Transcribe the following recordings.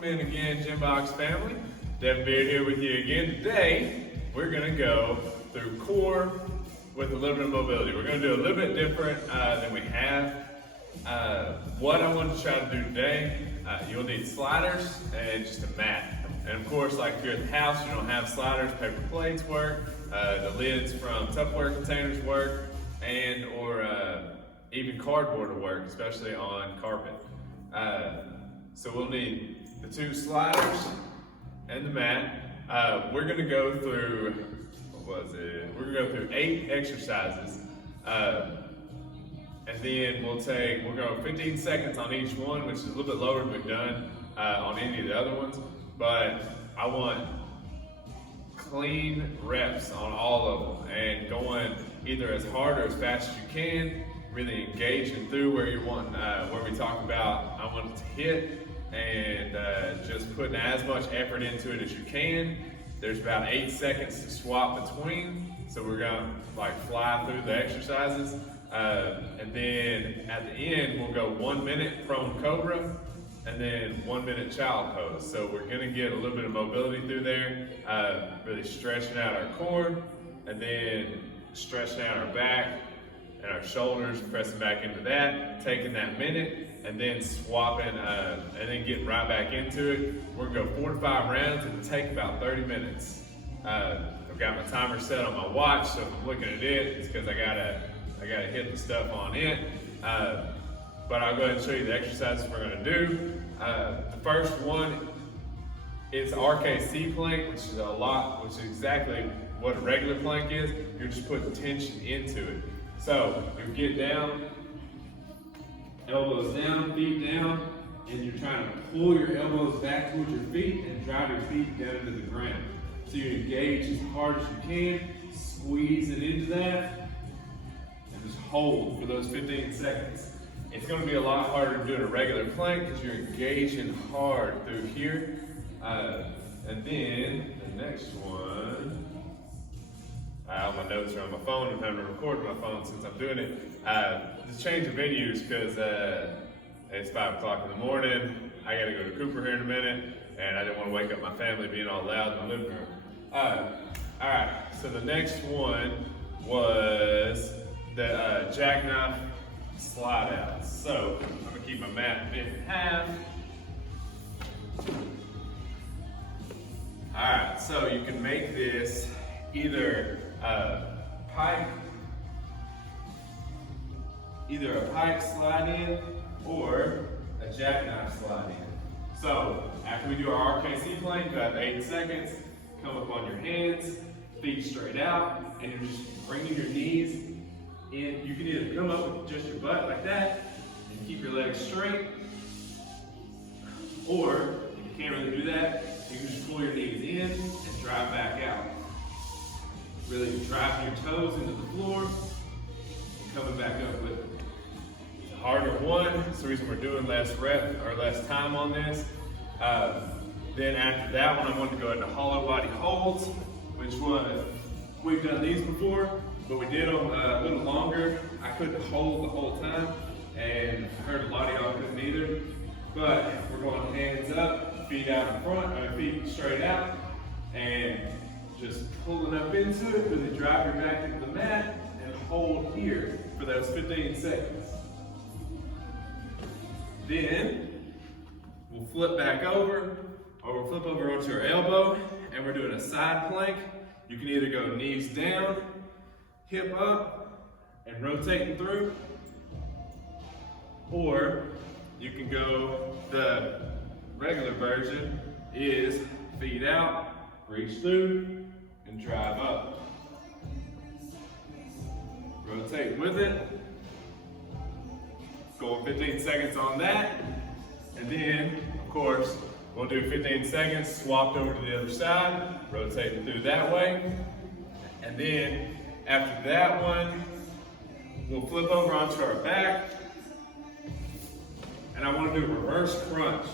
Welcome in again, Gym Box family. Devin Beard here with you again. Today, we're gonna go through core with a little bit of mobility. We're gonna do a little bit different than we have. What I want to try to do today, you'll need sliders and just a mat. And of course, like if you're at the house, you don't have sliders, paper plates work, the lids from Tupperware containers work, and or even cardboard will work, especially on carpet. So we'll need the two sliders and the mat. We're gonna go through, what was it? We're gonna go through 8 exercises. And then we'll go 15 seconds on each one, which is a little bit lower than we've done on any of the other ones. But I want clean reps on all of them and going either as hard or as fast as you can, really engaging through where you're wanting, where we talk about, I want it to hit, and just putting as much effort into it as you can. There's about 8 seconds to swap between, so we're gonna like fly through the exercises. And then at the end, we'll go 1 minute prone cobra, and then 1 minute child pose. So we're gonna get a little bit of mobility through there, really stretching out our core, and then stretching out our back and our shoulders, pressing back into that, taking that minute, and then swapping, and then getting right back into it. We're gonna go 4 to 5 rounds. It'll take about 30 minutes. I've got my timer set on my watch, so if I'm looking at it, it's because I gotta hit the stuff on it. But I'll go ahead and show you the exercises we're gonna do. The first one is RKC plank, which is exactly what a regular plank is. You're just putting tension into it. So you get down, elbows down, feet down, and you're trying to pull your elbows back towards your feet and drive your feet down into the ground. So you engage as hard as you can, squeeze it into that, and just hold for those 15 seconds. It's going to be a lot harder than doing a regular plank because you're engaging hard through here. And then the next one, my notes are on my phone. I'm having to record my phone since I'm doing it. Just change the venues because it's 5 o'clock in the morning. I got to go to Cooper here in a minute, and I didn't want to wake up my family being all loud in the living room. All right, so the next one was the jackknife slide out. So I'm gonna keep my mat bent in half. All right, so you can make this either a pike slide in or a jackknife slide in. So after we do our RKC plank, you have 8 seconds. Come up on your hands, feet straight out, and you're just bringing your knees in. You can either come up with just your butt like that and keep your legs straight, or if you can't really do that, you can just pull your knees in and drive back out. Really driving your toes into the floor and coming back up with it. It's a harder one. That's the reason we're doing less time on this. Then after that one, I want to go into hollow body holds, which was, we've done these before, but we did them a little longer. I couldn't hold the whole time, and I heard a lot of y'all couldn't either. But we're going hands up, feet out in front, feet straight out, and just pulling up into it, really drive your back into the mat, and hold here for those 15 seconds. Then, we'll flip back over, or we'll flip over onto our elbow, and we're doing a side plank. You can either go knees down, hip up, and rotating through, or you can go, the regular version is feet out, reach through, and drive up. Rotate with it. Go 15 seconds on that, and then, of course, we'll do 15 seconds, swapped over to the other side, rotating through that way. And then after that one, we'll flip over onto our back. And I want to do a reverse crunch.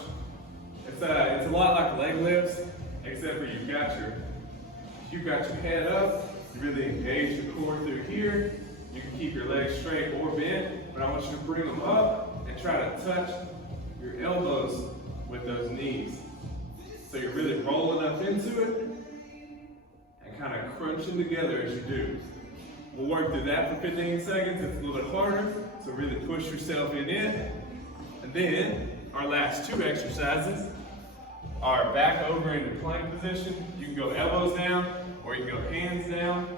It's a lot like leg lifts, except for you've got your head up, you really engage the core through here. You can keep your legs straight or bent, but I want you to bring them up and try to touch your elbows with those knees. So you're really rolling up into it and kind of crunching together as you do. We'll work through that for 15 seconds. It's a little bit harder, so really push yourself in it. And then our last two exercises are back over into plank position. You can go elbows down or you can go hands down.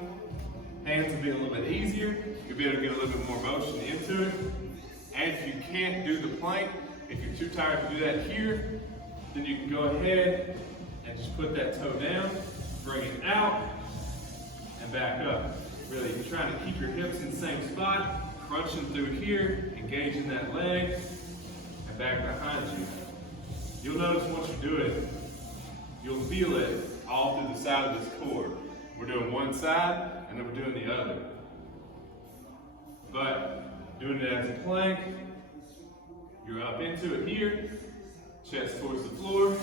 Hands will be a little bit easier. You'll be able to get a little bit more motion into it. And if you can't do the plank, if you're too tired to do that here, then you can go ahead and just put that toe down, bring it out, and back up. Really trying to keep your hips in the same spot, crunching through here, engaging that leg, and back behind you. You'll notice once you do it, you'll feel it all through the side of this core. We're doing one side, and then we're doing the other. But doing it as a plank, you're up into it here, chest towards the floor,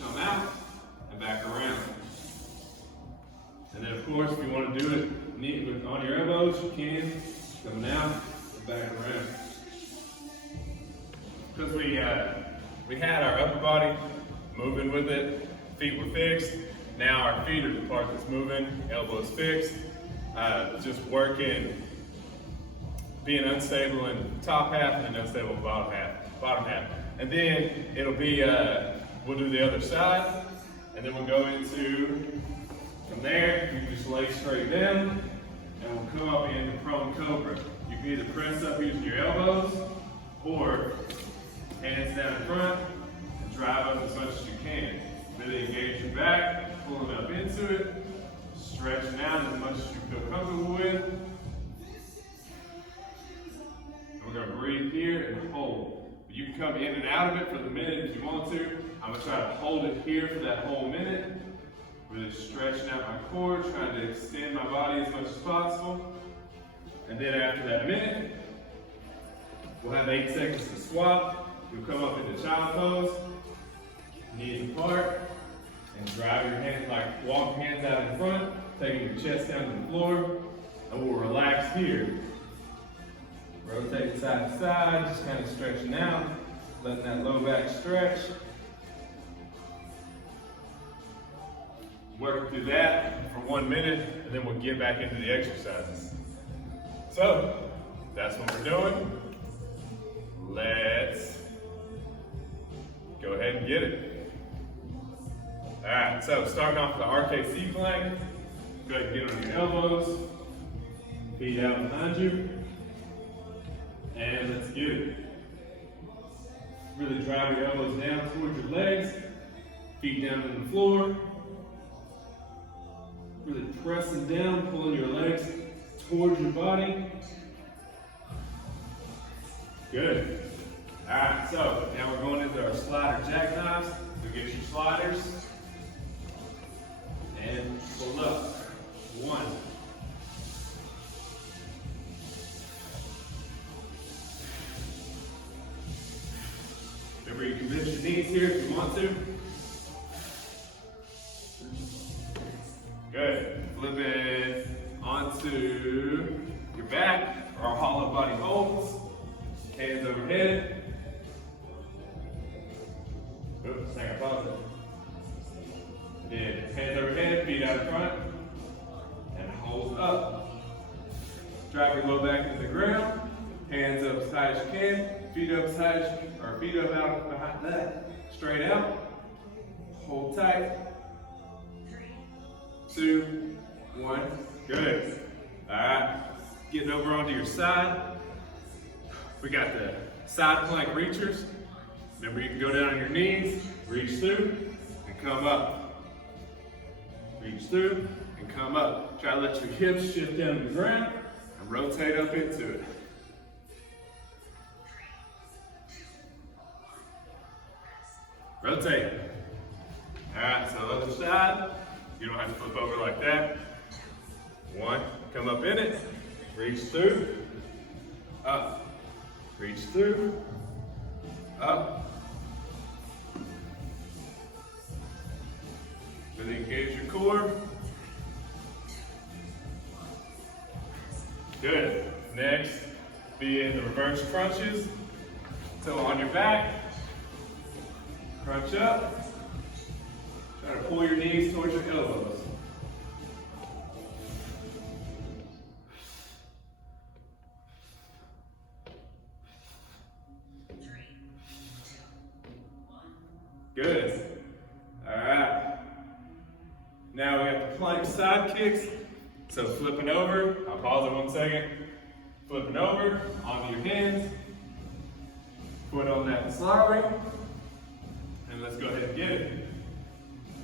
come out, and back around. And then of course, if you want to do it on your elbows, you can, coming out, and back around. Because we had our upper body moving with it, feet were fixed. Now our feet are the part that's moving, elbows fixed. Just working, being unstable in the top half and then unstable in the bottom half. And then it'll be, we'll do the other side, and then we'll go into, from there, you can just lay straight down, and we'll come up into prone cobra. You can either press up using your elbows, or hands down in front, and drive up as much as you can. Really engage your back, pulling up into it, stretching out as much as you feel comfortable with. And we're going to breathe here and hold. You can come in and out of it for the minute if you want to. I'm going to try to hold it here for that whole minute. Really stretching out my core, trying to extend my body as much as possible. And then after that minute, we'll have 8 seconds to swap. You'll come up into child pose, knees apart, and drive your hands, like walk hands out in front, taking your chest down to the floor, and we'll relax here. Rotate side to side, just kind of stretching out, letting that low back stretch. Work through that for 1 minute, and then we'll get back into the exercises. So, that's what we're doing. Let's go ahead and get it. All right, so starting off with the RKC plank, go ahead and get on your elbows, feet out behind you, and let's get it. Really drive your elbows down towards your legs, feet down to the floor. Really pressing down, pulling your legs towards your body. Good. All right, so now we're going into our slider jackknives. So get your sliders and pull up. 1. Remember, you can bend your knees here if you want to. Good. Flip it onto your back or hollow body holds. Hands overhead. Oops, hang on, pause it. Then hands overhead, feet out in front, and hold up. Drive your low back into the ground. Hands up as high as you can. Feet up as high as you can, or feet up out behind that. Straight out. Hold tight. 2, 1. Good. All right. Getting over onto your side. We got the side plank reachers. Remember, you can go down on your knees, reach through, and come up. Reach through and come up. Try to let your hips shift down to the ground and rotate up into it. Rotate. All right, so other side. You don't have to flip over like that. 1, come up in it, reach through, up, reach through, up. Really engage your core. Good. Next, be in the reverse crunches. So on your back, crunch up, Try to pull your knees towards your elbows. Good. All right. Now we have the plank side kicks. So flipping over, I'll pause it 1 second. Flipping over, onto your hands. Foot on that slide ring. And let's go ahead and get it.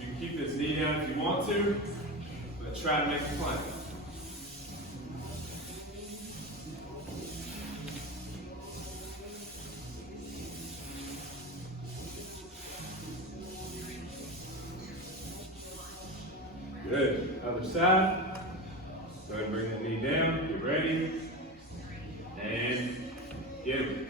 You can keep this knee down if you want to, but try to make a plank. Good. Other side. Go ahead and bring that knee down. Get ready. And get it.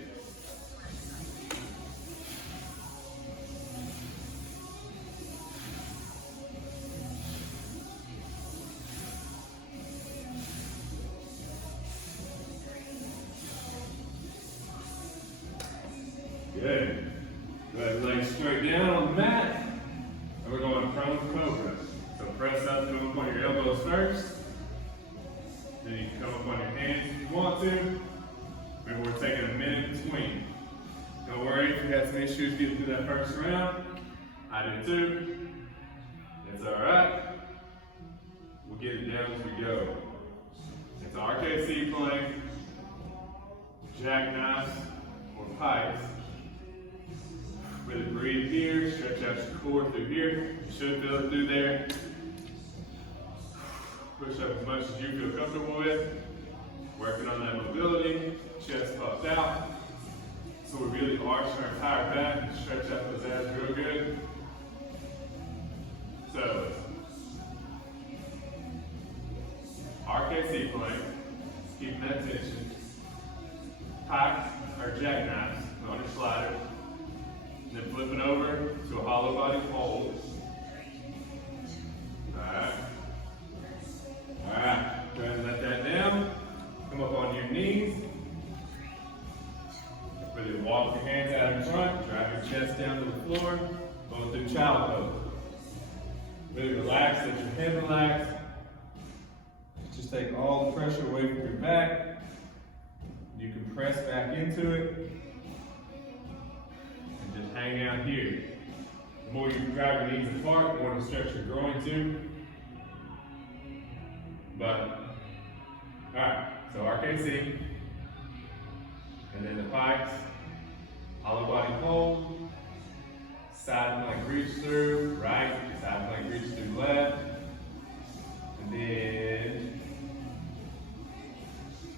Good. Go ahead and lay straight down on the mat. And we're going prone cobra. So press up, come up on your elbows first. Then you can come up on your hands if you want to. Remember, we're taking a minute between. Don't worry if you had some issues getting through that first round. I did too. It's alright. We'll get it down as we go. It's RKC plank, jackknives, or pikes. Really breathe here, stretch out your core through here. You should feel it through there. Push up as much as you feel comfortable with. Working on that mobility, chest puffed out. So we really arch our entire back and stretch out those abs real good. So, RKC plank, keeping that tension. Pike or jackknives on your slider. And then flipping over to a hollow body hold. Alright. Alright, go ahead and let that down. Come up on your knees. Really walk your hands out in front. Drive your chest down to the floor. Go through child pose. Really relax, let your head relax. Just take all the pressure away from your back. You can press back into it. And just hang out here. The more you grab your knees apart, the more to stretch your groin too. But, alright, so RKC, and then the pikes, hollow body hold, side plank reach through, right, side plank reach through left, and then,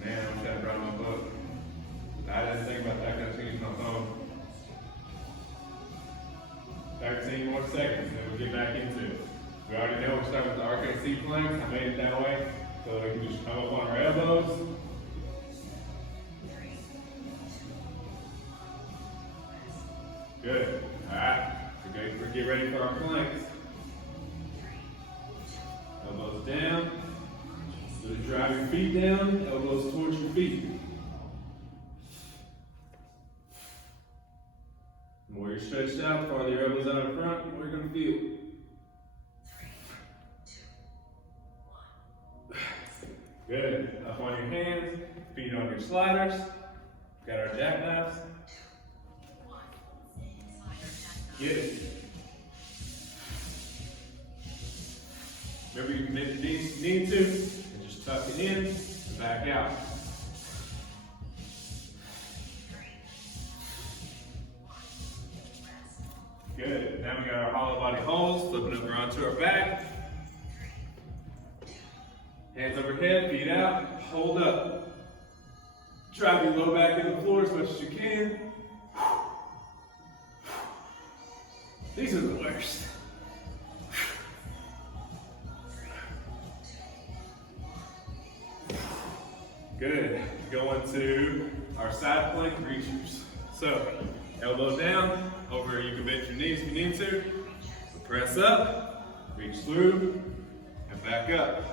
man, I wish I brought my book. I didn't think about that because I was my phone. 13 more seconds, and then we'll get back into it. We already know we're starting with the RKC planks. I made it that way so we can just come up on our elbows. Good. Alright. We're getting ready for our planks. Elbows down. So drive your feet down, elbows towards your feet. The more you're stretched out, farther your elbows out in front, the more you're going to feel. Good. Up on your hands, feet on your sliders. Got our jackknives. Get it. Remember, you can bend your knees if you need to, and just tuck it in and back out. Good. Now we got our hollow body holds, flipping over onto our back. Hands overhead, feet out, hold up. Drive your low back in the floor as much as you can. These are the worst. Good. Going to our side plank reachers. So, elbow down, over, you can bend your knees if you need to. So press up, reach through, and back up.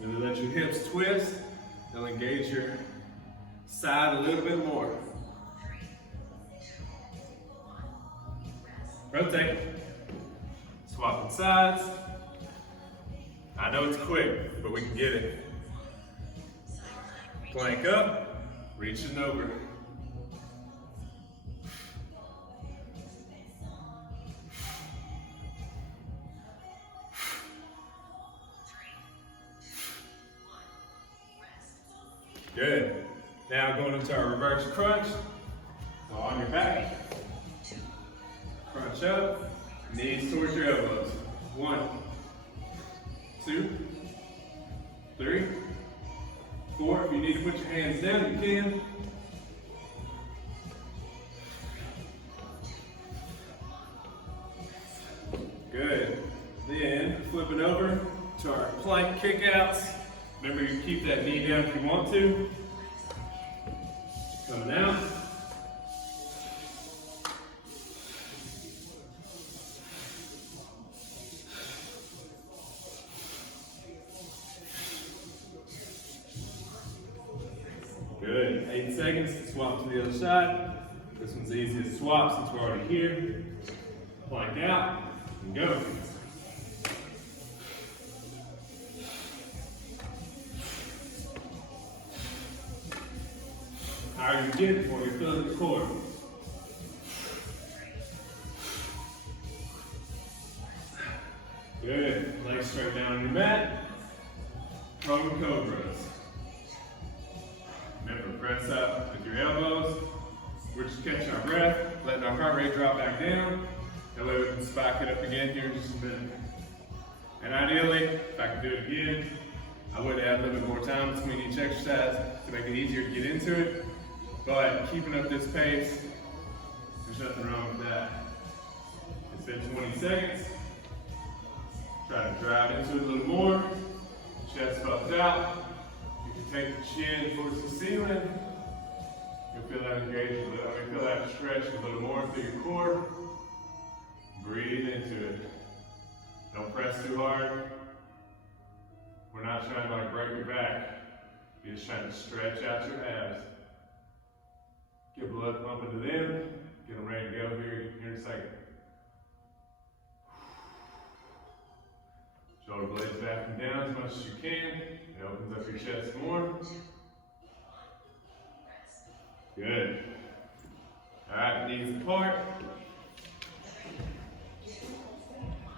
Really let your hips twist. They'll engage your side a little bit more. Rotate. Swapping sides. I know it's quick, but we can get it. Plank up, reaching over. Good. Now going into our reverse crunch. So on your back, crunch up, knees towards your elbows. 1, 2, 3, 4. If you need to put your hands down, you can. Good. Then flipping over to our plank kickouts. Remember, you keep that knee down if you want to. Coming out. Good. 8 seconds to swap to the other side. This one's the easiest swap since we're already here. Plank out and go. Higher you get, the more you're feeling the core. Good. Legs straight down on your mat. Roman cobras. Remember, press up with your elbows. We're just catching our breath, letting our heart rate drop back down. That way we can spike it up again here in just a minute. And ideally, if I could do it again, I would add a little bit more time between each exercise to make it easier to get into it. But keeping up this pace, there's nothing wrong with that. It's been 20 seconds. Try to drive into it a little more. Chest puffed out. You can take the chin towards the ceiling. You'll feel that engage a little, feel that stretch a little more through your core. Breathe into it. Don't press too hard. We're not trying to break your back. You're just trying to stretch out your abs. Get blood pumping to them. Get them ready to go here in a second. Shoulder blades back and down as much as you can. It opens up your chest more. Good. All right, knees apart.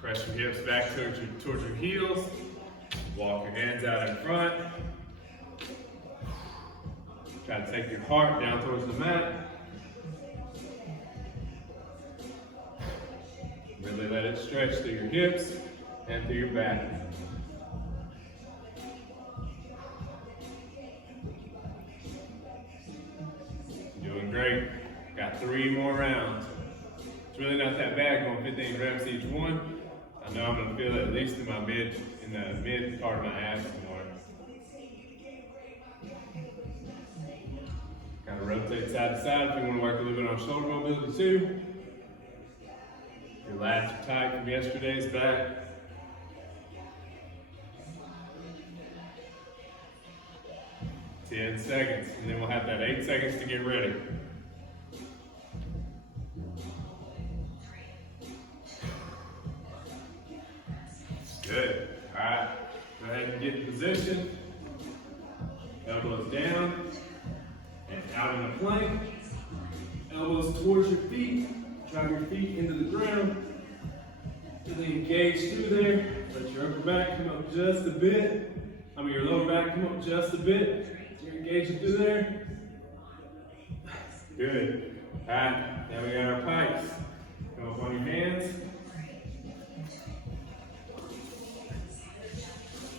Press your hips back towards your heels. Walk your hands out in front. Try to take your heart down towards the mat. Really let it stretch through your hips and through your back. Doing great. Got 3 more rounds. It's really not that bad going 15 reps each one. I know I'm going to feel it at least in the mid part of my abs more. Kind of rotate side to side if you want to work a little bit on shoulder mobility too. Your lats are tight from yesterday's back. Ten seconds, and then we'll have that 8 seconds to get ready. Good. All right. Go ahead and get in position. Elbows down and out in a plank. Elbows towards your feet. Drive your feet into the ground. Really engage through there. Let your upper back come up just a bit. Your lower back come up just a bit. You're engaging through there. Good. All right. Now we got our pikes. Come up on your hands.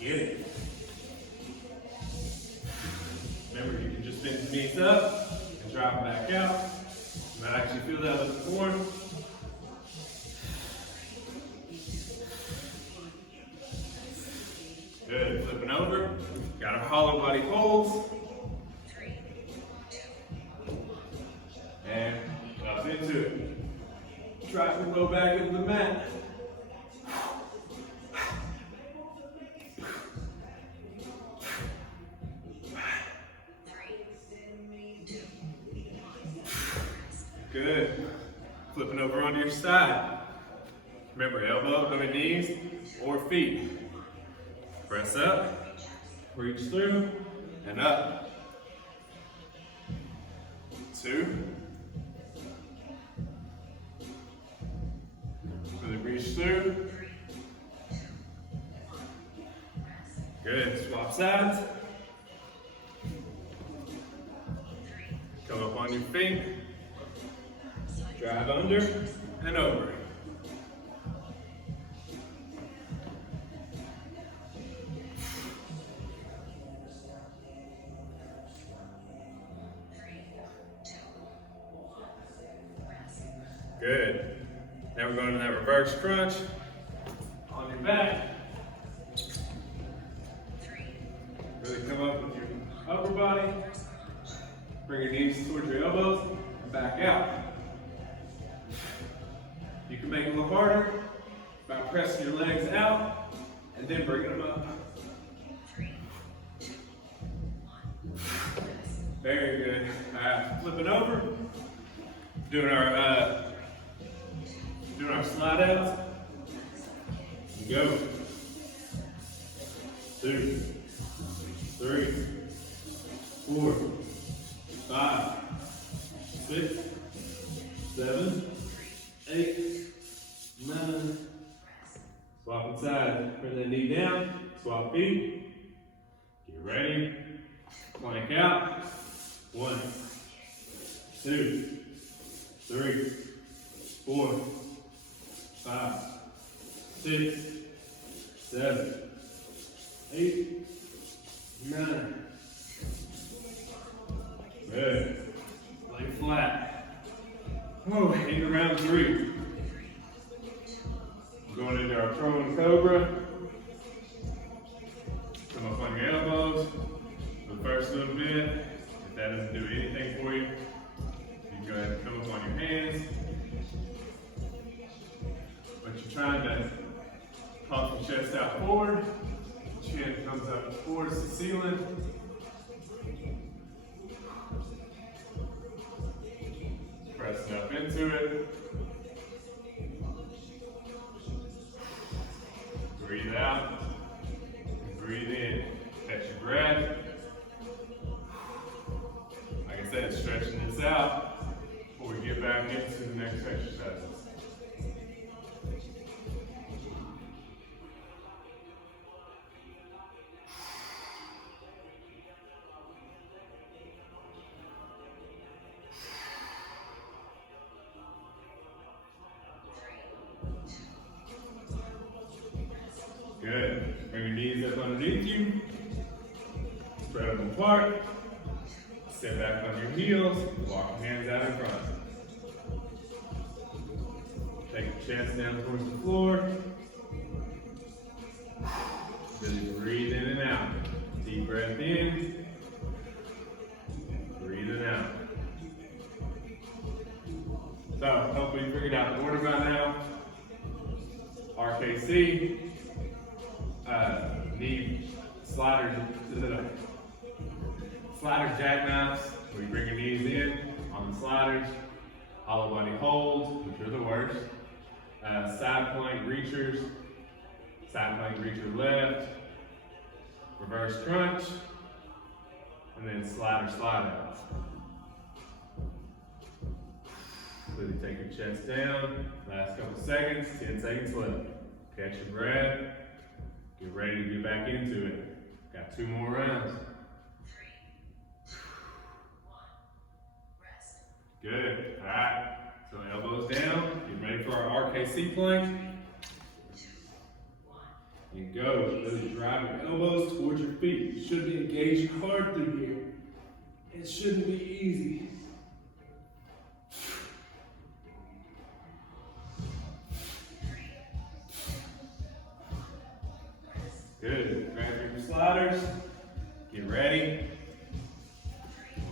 Get it. Remember, you can just bend the knees up and drop back out. You might actually feel that with the core. Good. Flipping over. Got our hollow body holds. And up into it. Drop your low back into the mat. Good. Flipping over onto your side. Remember, elbow, I mean knees or feet. Press up, reach through, and up. 2. Really reach through. Good. Swap sides. Come up on your feet. Drive under and over. Good. Now we're going to that reverse crunch on your back. Really come up with your upper body. Bring your knees towards your elbows and back out. You can make it a little harder by pressing your legs out and then bringing them up. Very good. All right, flipping over. Doing our slide outs. Go. 2, 3, 4, 5, 6, 7, 8, 9. Swap inside. Bring that knee down. Swap feet. Get ready. Plank out. 1, 2, 3, 4, 5, 6, 7, 8, 9. Good. Lay flat. Oh, into round 3. We're going into our prone cobra. Come up on your elbows for the first little bit. If that doesn't do anything for you, you can go ahead and come up on your hands. But you're trying to pump the chest out forward. Chin comes up towards the ceiling. Pressing up into it. Breathe out. Breathe in. Catch your breath. Like I said, stretching this out before we get back into the next exercises. Good. Bring your knees up underneath you. Spread them apart. Sit back on your heels. Walk your hands out in front. Take your chest down towards the floor. Really breathe in and out. Deep breath in. Breathe it out. So, hopefully you figured out the order by now. RKC. Knee sliders, slider jackknives, where you bring your knees in on the sliders, hollow body holds, which are the worst, side plank reachers, side plank reacher left, reverse crunch, and then slider slide outs. Really take your chest down, last couple seconds, 10 seconds left. Catch your breath. Get ready to get back into it. Got 2 more rounds. 3, 2, 1, rest. Good. All right. So elbows down. Get ready for our RKC plank. 2, 1. And go. Really drive your elbows towards your feet. You should be engaging hard through here. It shouldn't be easy. Good. Grab your sliders. Get ready.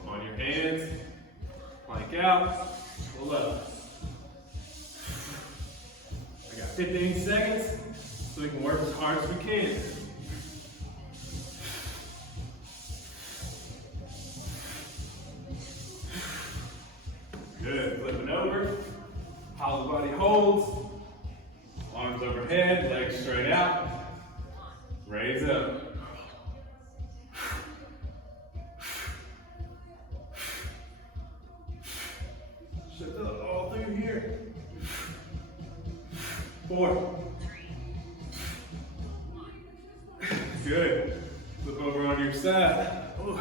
On your hands. Plank out. Pull up. I got 15 seconds so we can work as hard as we can. Good. Flipping over. Hollow body holds. head, legs straight out. Raise up. Shut up all through here. 4. Good. Flip over on your side. Ooh.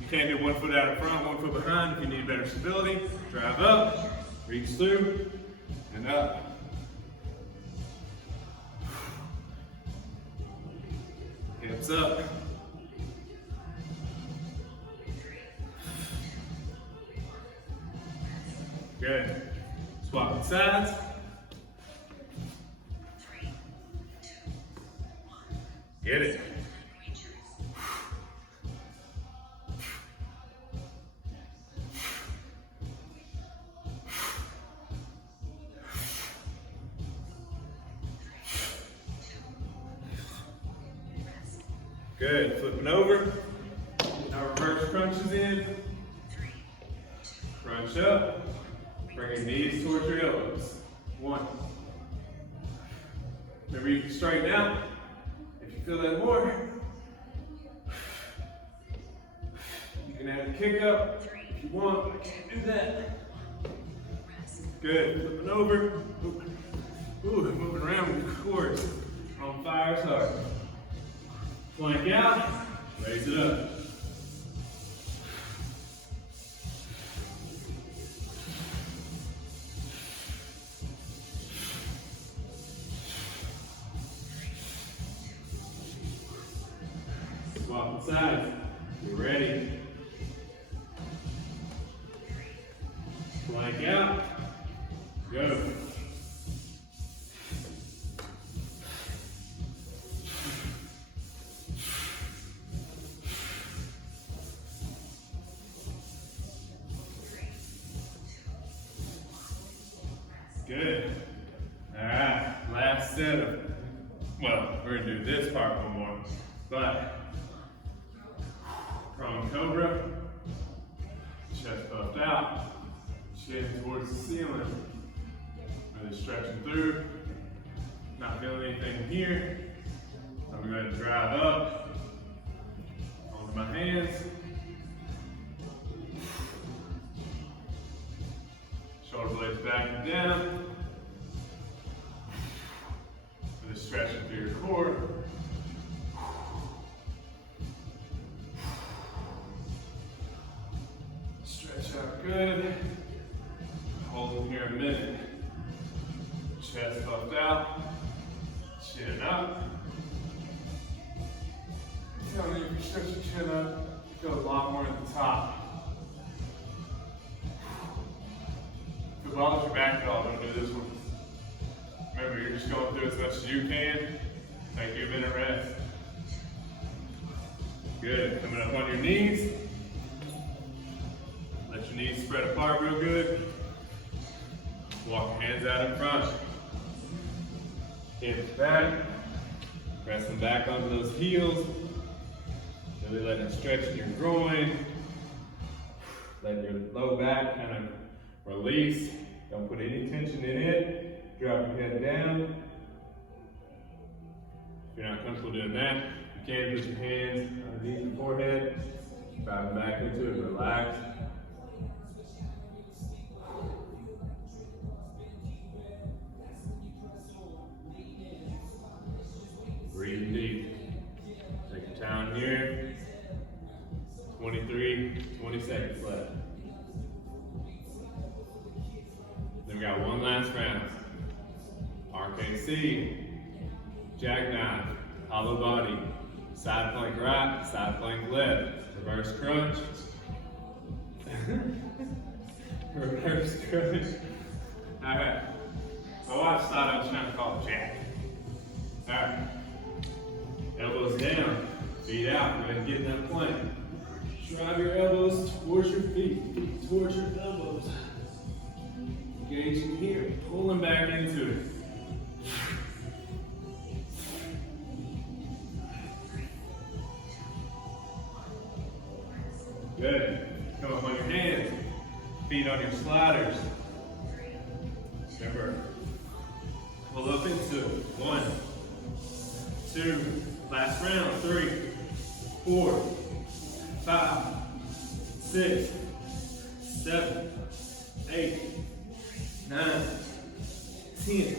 You can't do 1 foot out in front, 1 foot behind. If you need better stability, drive up, reach through, and up. Hips up. Good. Swapping sides. Get it. Good. Flipping over. Our reverse crunches in. Crunch up. Bring your knees towards your elbows. 1. Remember, you can straighten out. If you feel that more, you can add a kick up if you want. I can't do that. Good. Flipping over. Ooh, moving around with the core. On fire hard. Plank out. Raise it up. Swap sides. You're ready. Plank out. Go. Good. All right. Last set of, well, we're going to do this part one more, but prone cobra, chest puffed out, chin towards the ceiling, really stretching through, not feeling anything here. I'm going to drive up onto my hands, shoulder blades back and down, really stretching through your core. Good. Hold in here a minute. Chest puffed out. Chin up. If you stretch your chin up, you feel a lot more at the top. If it bothers your back at all, don't do this one. Remember, you're just going through as much as you can. Take you a minute rest. Good. Coming up on your knees. Let your knees spread apart real good. Walk your hands out in front. Hips back. Press them back onto those heels. Really let it stretch in your groin. Let your low back kind of release. Don't put any tension in it. Drop your head down. If you're not comfortable doing that, you can put your hands underneath your forehead. Drop them back into it. Relax. Breathe deep. Take your time here. 20 seconds left. Then we got one last round. RKC, jackknife, hollow body, side plank right, side plank left, reverse crunch. Reverse crunch. All right. My wife thought I was trying to call it jack. All right. Elbows down, feet out. Go ahead and get in that plank. Drive your elbows towards your feet, feet towards your elbows. Engaging here, pulling back into it. Good. Come up on your hands, feet on your sliders. Remember, Pull up into it. 1, 2, last round. 3, 4, 5, 6, 7, 8, 9, 10.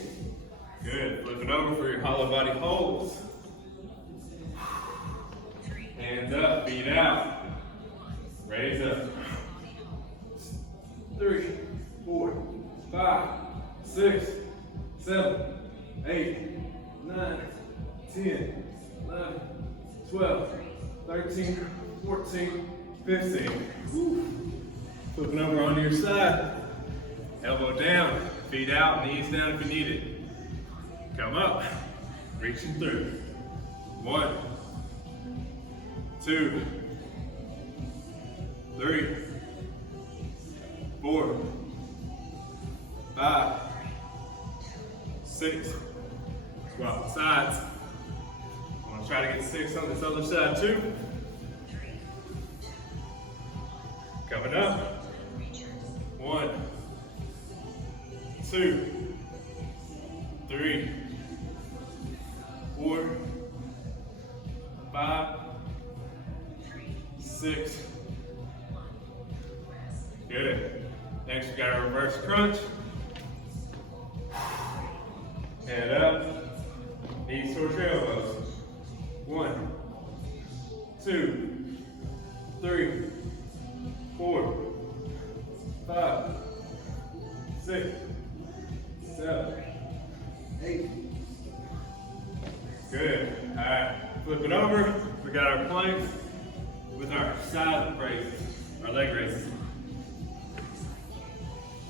Good. Flip it over for your hollow body holds. Hands up, feet out. Raise up. 3, 4, 5, 6, 7, 8, 9, 10, 11, 12, 13, 14, 15. Woo. Flipping over onto your side. Elbow down, feet out, knees down if you need it. Come up, reaching through. 1, 2, 3, 4, 5, 6. Swap sides. I'm gonna try to get 6 on this other side too. Coming up. 1, 2, 3, 4, 5, 6. Good. Next, we got a reverse crunch. Head up. Knees towards your elbows. 1, 2, 3, 4, 5, 6, 7, 8. Good. All right. Flip it over. We got our planks with our side raises, our leg raises.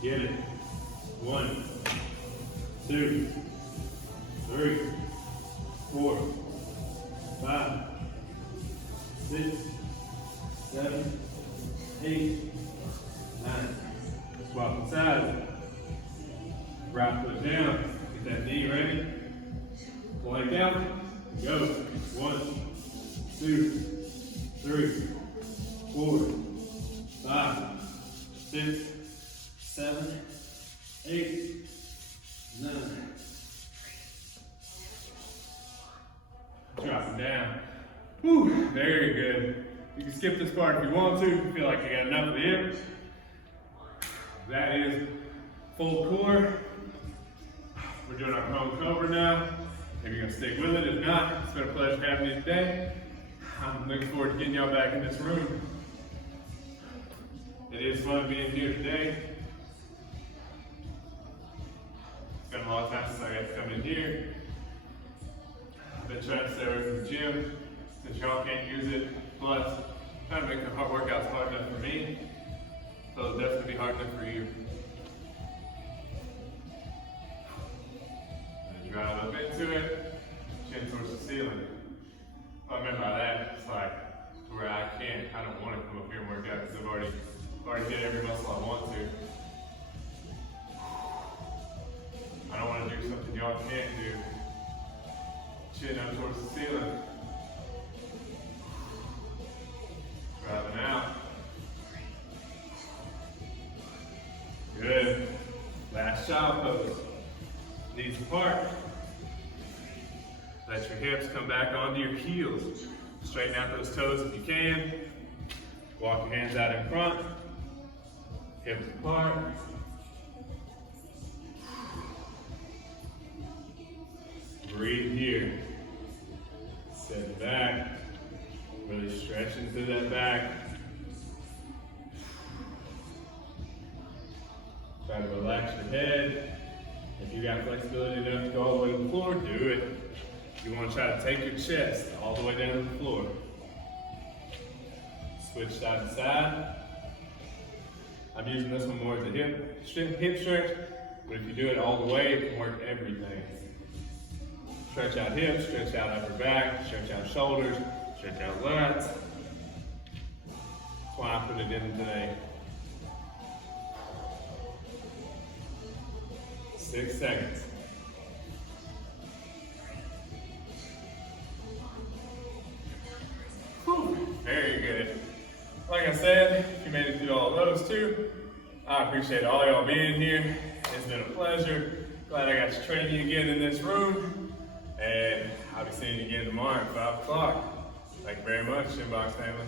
Get it. 1, 2, 3, 4, 5, 6, 7, 8, 9. Swap sides. Right foot down. Get that knee ready. Plank out. Go. 1, 2, 3, 4, 5, 6, 7, 8, 9. Drop it down. Whew, very good. You can skip this part if you want to. If you feel like you got enough of the hip. That is full core. We're doing our prone cobra now. If you're gonna stick with it, if not, it's been a pleasure having you today. I'm looking forward to getting y'all back in this room. It is fun being here today. It's been a long time since I got to come in here. I've been trying to stay away from the gym since y'all can't use it. Plus, trying to make the hard workouts hard enough for me, so it'll definitely be hard enough for you. And drive up into it, chin towards the ceiling. What I meant by that, it's like where I don't want to come up here and work out because I've already hit every muscle I want to. I don't want to do something y'all can't do. Chin up towards the ceiling. Driving out. Good. Last child pose. Knees apart. Let your hips come back onto your heels. Straighten out those toes if you can. Walk your hands out in front. Hips apart. Breathe here. Sit back. Really stretching through that back. Try to relax your head. If you got flexibility enough to go all the way to the floor, do it. You want to try to take your chest all the way down to the floor. Switch side to side. I'm using this one more as a hip stretch, but if you do it all the way, it can work everything. Stretch out hips, stretch out upper back, stretch out shoulders, stretch out lats. That's why I put it in today. 6 seconds. Whew, very good. Like I said, if you made it through all those too, I appreciate all y'all being here. It's been a pleasure. Glad I got to train you again in this room. And I'll be seeing you again tomorrow at 5 o'clock. Thank you very much, Inbox family.